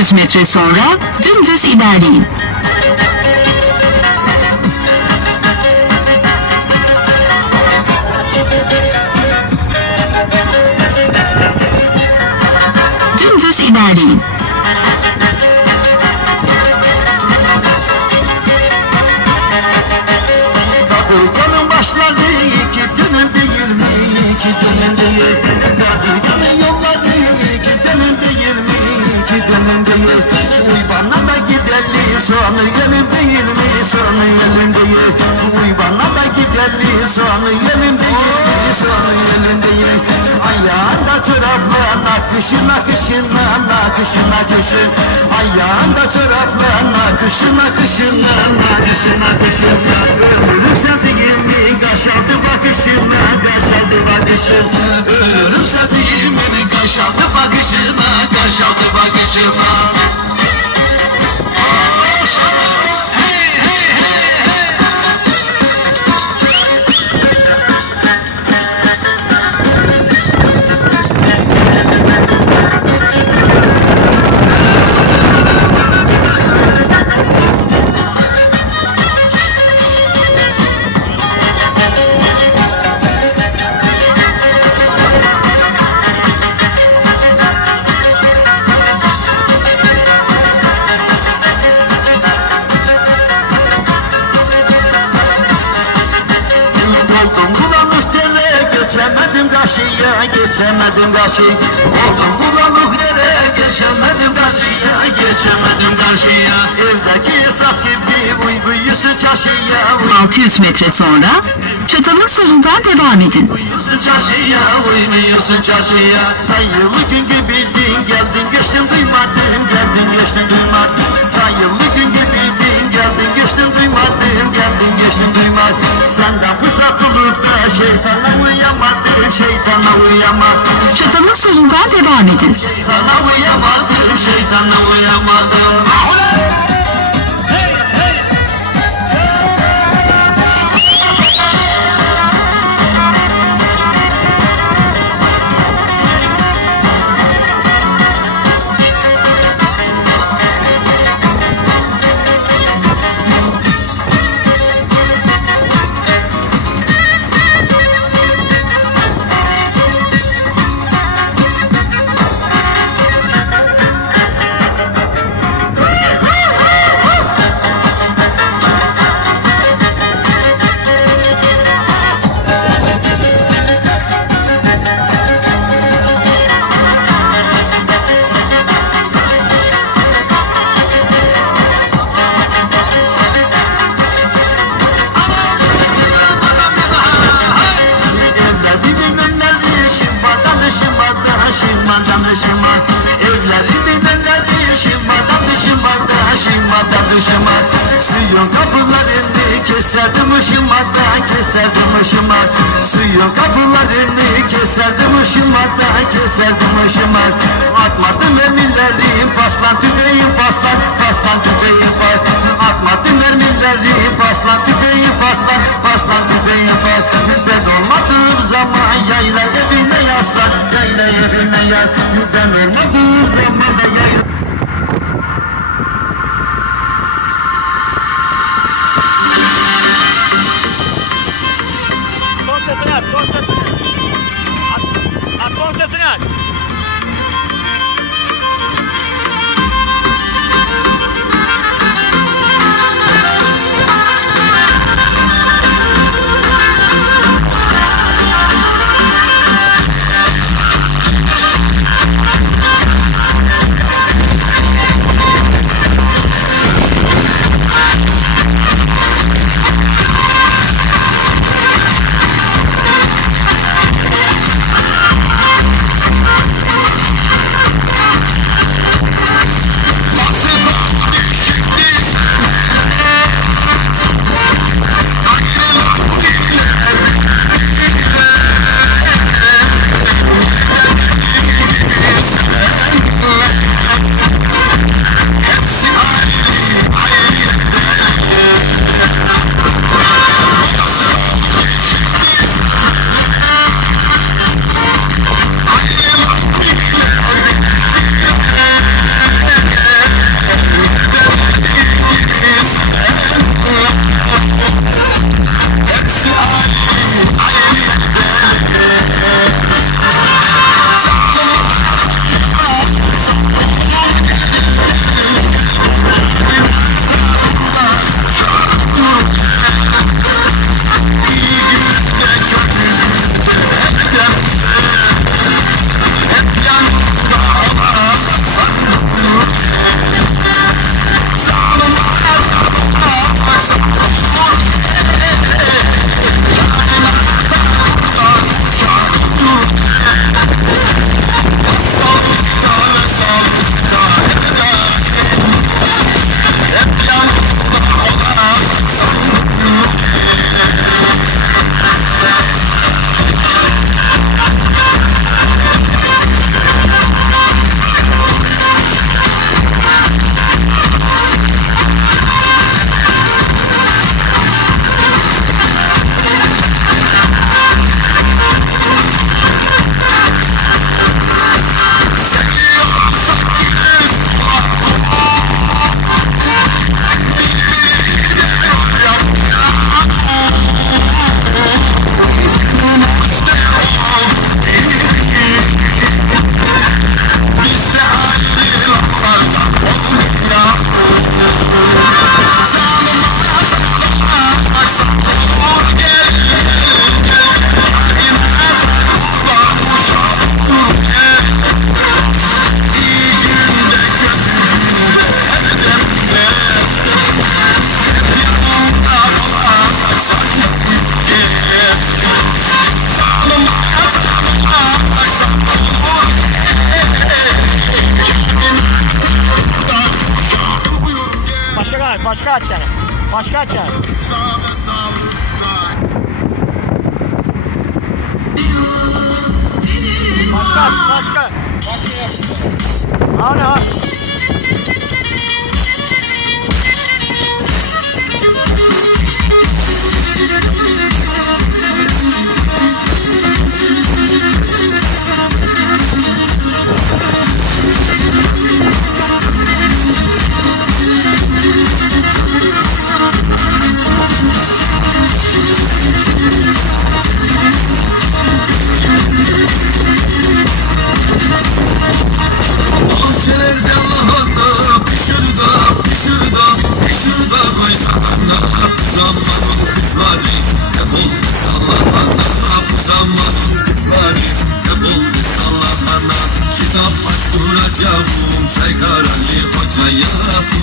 500 metre sonra dümdüz ilerleyin. Dümdüz ilerleyin. Kadırganın başladı iki dönümde 22 dönümde Kadırganın yolları iki dönümde 22 dönümde Uy bana da gidelim sonu elimde 20 sonu elimde Uy bana da gidelim sonu elimde 20 sonu elimde Ayağında çoraplan akışın akışın akışın akışın Ayağında çoraplan akışın akışın akışın akışın Ölürüm sevdiğimin kaşaldı bakışına kaşaldı bakışın Ölürüm sevdiğimin kaşaldı bakışına kaşaldı bakışına Geçemedim karşıya Oldum bulanık yere Geçemedim karşıya Geçemedim karşıya Evdeki hesap gibi Uyuyorsun çarşıya 600 metre sonra çatalın solundan devam edin. Uyuyorsun çarşıya Uymuyorsun çarşıya Sayılı gün gibiydin Geldin geçtin duymadım Geldin geçtin duymadım Sayılı gün gibiydin Geldin geçtin duymadım Geldin geçtin duymadım Senden fırsat olur da Şeytana uyamadım Şeytana uyamadım Çatalın solundan devam edin. Şeytana uyamadım Şeytana uyamadım Hey hey Evlerimin önleri şımadan dışıma Suyun kapılarını keserdim ışımadan keserdim ışıma Suyun kapılarını keserdim ışımadan keserdim ışıma Atmadım emirlerim paslan tüfeğim paslan paslan tüfeğim paslan Atmadım mermilerim paslan tüfeğim paslan paslan tüfeğim paslan Ben olmadığım zaman yayla evine yaslan yayla evine yaslan Ben olmadığım zaman da yayla Son sesini aç, son sesini. Aç son sesini aç. başka aç yani. Başka aç yani. Başka aç, başka. Hani aç.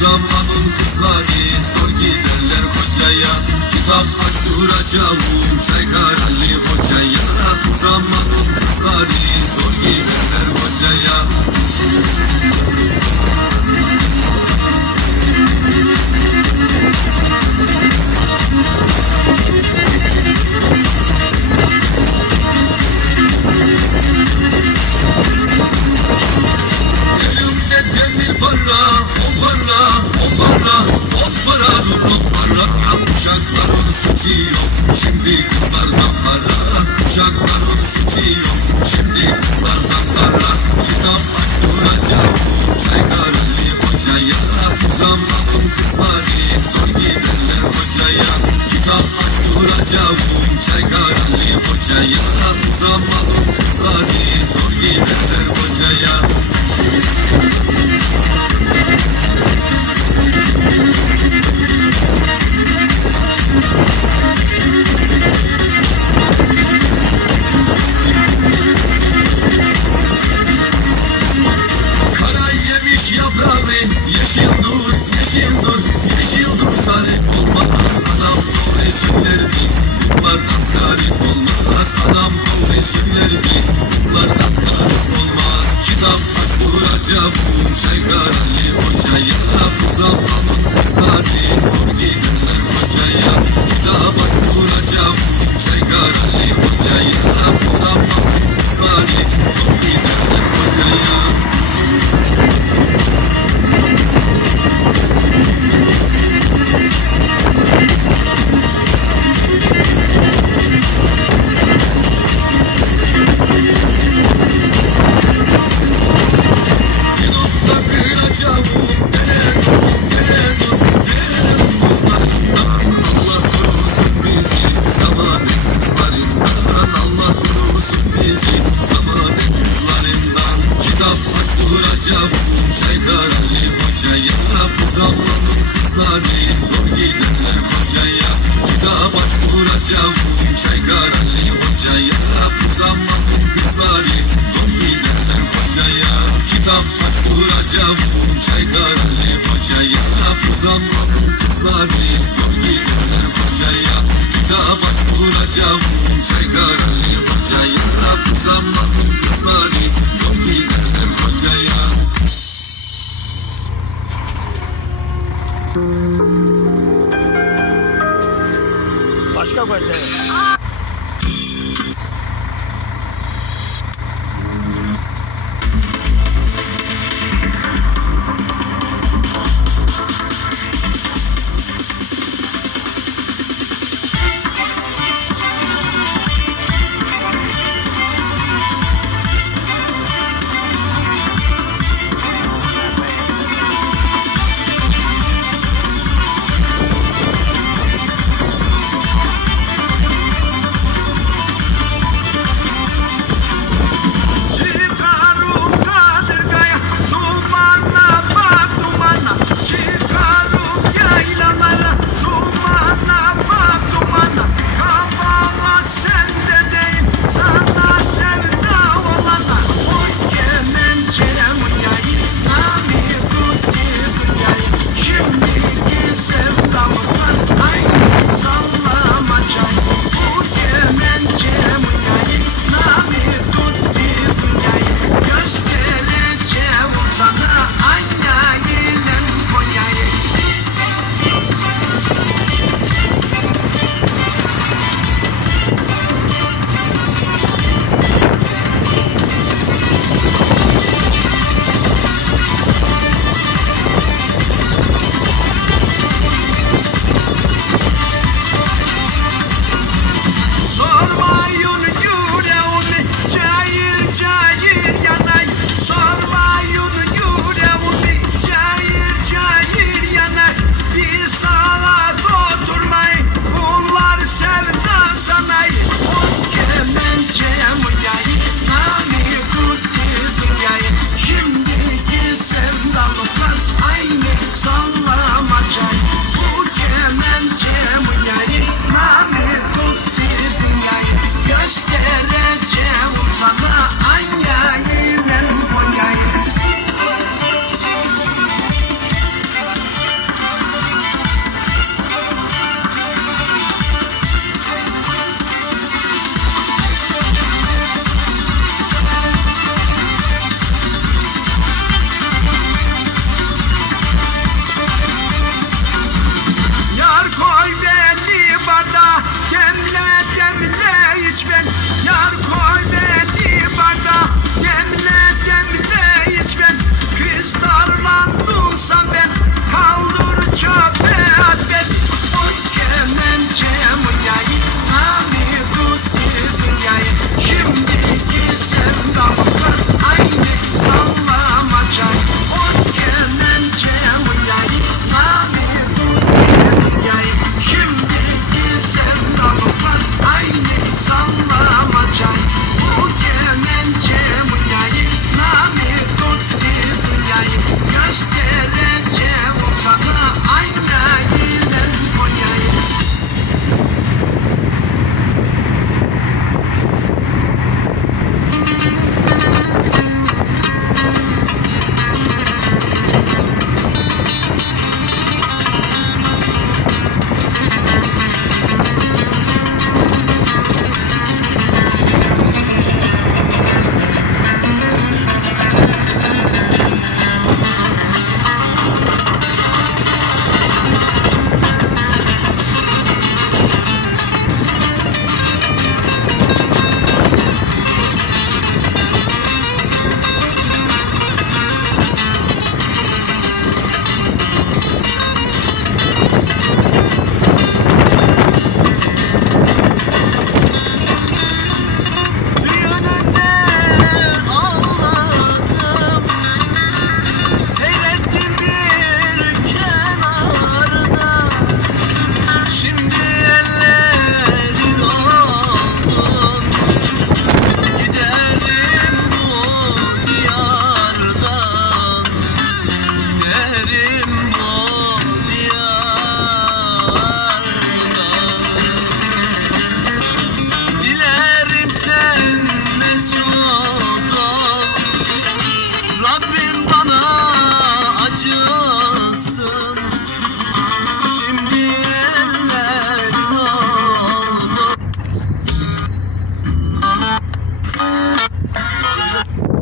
Zamanın kızları zor giderler kocaya. Kitap açtıracağım Çaykar Ali hocaya. Zamanın kızları zor giderler kocaya. Elimde demir para, o para, o para, o para dur o para. Uşakların suçu yok, şimdi kızlar zampara. Uşakların suçu yok, şimdi kızlar zampara. Kitap açtıracağım Çaykar Ali hocaya. Zamanın kızları zor giderler hocaya. Kitap açtıracağım Çaykar Ali hocaya. Zamanın kızları zor giderler hocaya. Kara yemiş yaprağı yeşil dur, yeşil dur, yeşil dur. Sarı olmaz adam doğru söylerdi. Bunlardan garip olmaz adam doğru söylerdi. Bunlardan garip olmaz. Kitap açtıracağım Çaykar Ali hocaya. Bu zamanın kızları zor giderler hocaya. Kitap açtıracağım Çaykar Ali hocaya. Bu zamanın kızları zor giderler hocaya. Çaykar Ali hocaya. Bu zamanın kızları zor giderler hocaya. Kitap açtıracağım Çaykar Ali hocaya. Bu zamanın kızları zor giderler hocaya. Kitap açtıracağım Çaykar Ali hocaya. Bu zamanın kızları zor giderler hocaya. Kitap açtıracağım Çaykar Ali hocaya. Bu zamanın kızları zor giderler hocaya. Başka böyle.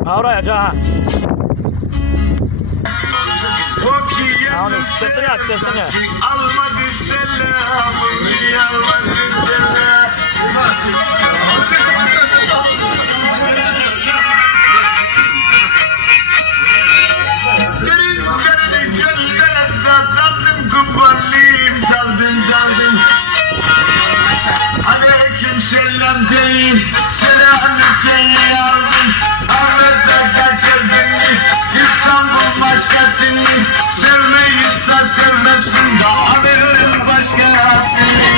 Oraya Cahan. Onu sesini aç sesini. Almadı selamımı, almadı selam. Derin göllere daldım kubaliyim, daldım. Aleyküm selam deyin, selamünaleyküm aldım. Arada kaçırdın İstanbul başkasını, sevmeyizse sevmesin de alırım başkasını.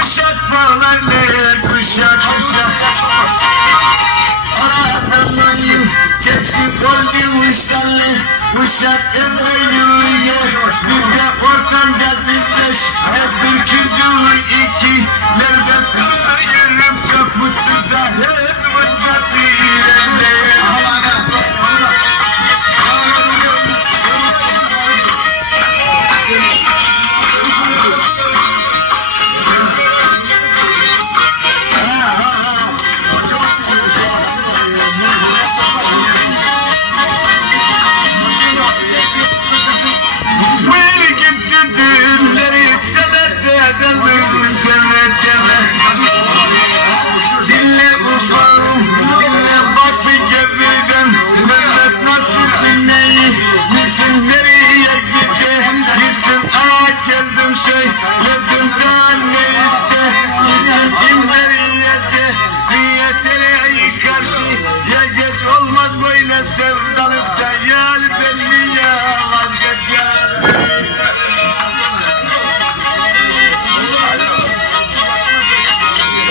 Kuşak bağlarlar, kuşak. Aradan kesik oldu uşak emreyle. Bir de ortanca zilbeş, hep bir küncü iki. Nerede duruyorum çok mutlu da hep mutlu değilim. Sevdalıkta yar belli ya vazgeçer.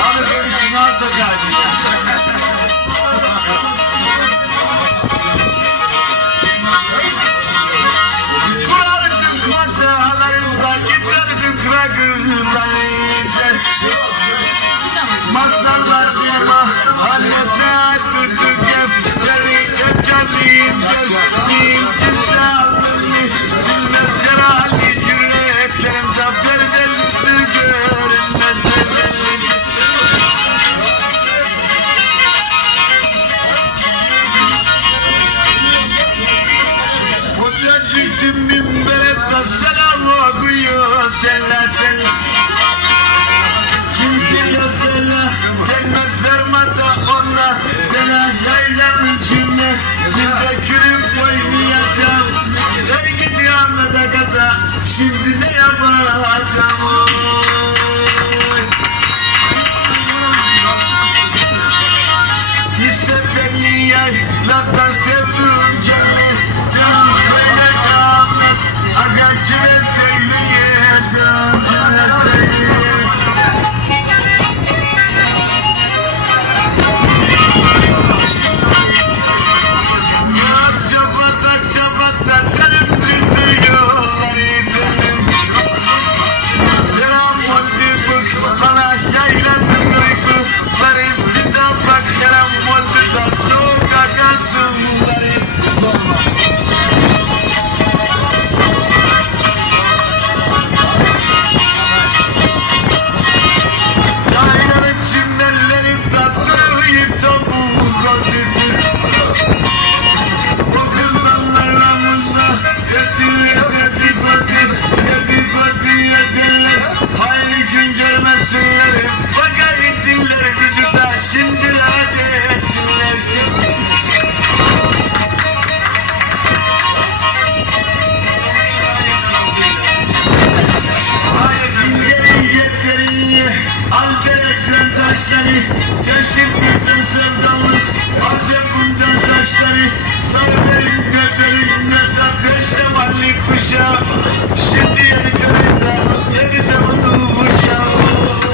Abi beni kime atacaksın? Kurardık masalarında, içerdik rakıdan içer. Masallar diyama, hallete tuttuk efleri, efkarlıyım dertliyim, kimse almını bilmez yaralı yüreklerimde perdelli görünmez perdelli. Hoca çıktım minbere de selam okuyor senle. Kimseye bela gelmez fermata ona, bela yaylan içine tefekkürüm oynayacağım. Ey gidi Ahmet'e kadar şimdi ne yapacağım oy. İşte beni yayladan sevdim canım. Canım söyle Ahmet, aga kime söyleyeceğim, kime söyleyeceğim. Geçtim bütün sevdalık, acep bundan saçları. Sarıverin gözlerine de peştemalli kuşa. Şimdi yeni görüntü, yeni camını uşağı.